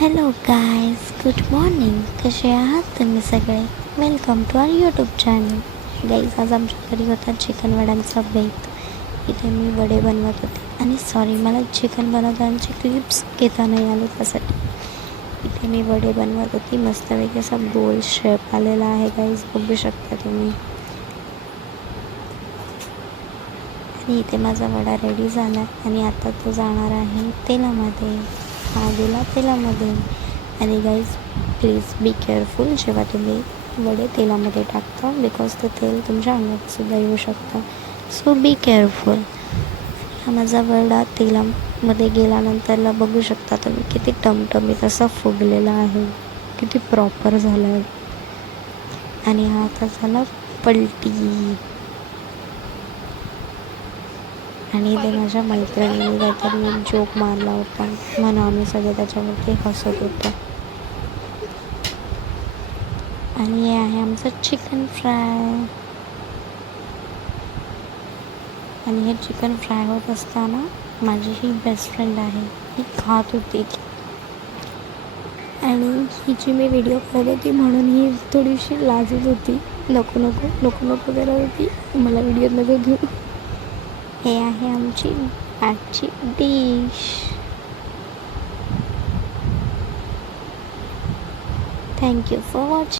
Hello guys good morning कसे आहात तुम्ही सगळे? Welcome to our YouTube channel guys आज आमच्या घरी होता चिकन वड्यांचा बेत इथे मी वडे बनवत होते. आणि सॉरी मला चिकन बनवतानाचे क्लिप्स घेता नाही आले त्यासाठी. इथे मी वडे बनवत होती. मस्तपैकी असा गोल शेप आलेला आहे गाईज बघू शकता तुम्ही. आणि इथे माझा वडा रेडी झाला. आणि आता तो जाणार आहे तेलामध्ये. हा गेला तेलामध्ये. आणि गाईज प्लीज बी केअरफुल जेव्हा तुम्ही वडे तेलामध्ये टाकता बिकॉज ते तेल तुमच्या अंगात सुद्धा येऊ शकतं. सो बी केअरफुल हा माझा वडा तेलामध्ये गेल्यानंतरला बघू शकता तुम्ही किती टमटमीत असा फुगलेला आहे. किती प्रॉपर झाला आहे आणि हा आता झाला पलटी. आणि ते माझ्या मैत्रिणीने काहीतरी एक जोक मारला होता. म्हणून आम्ही सगळे त्याच्यावरती हसत होतो. आणि हे आहे आमचं चिकन फ्राय आणि हे चिकन फ्राय होत असताना माझी ही बेस्ट फ्रेंड आहे. ही खात होती. आणि हिची मी व्हिडिओ करत होती म्हणून ही थोडीशी लाजत होती. नको नको नको नको करत होती. मला व्हिडिओ नको घेऊ हे आहे आमची आजची डिश थँक्यू फॉर वॉचिंग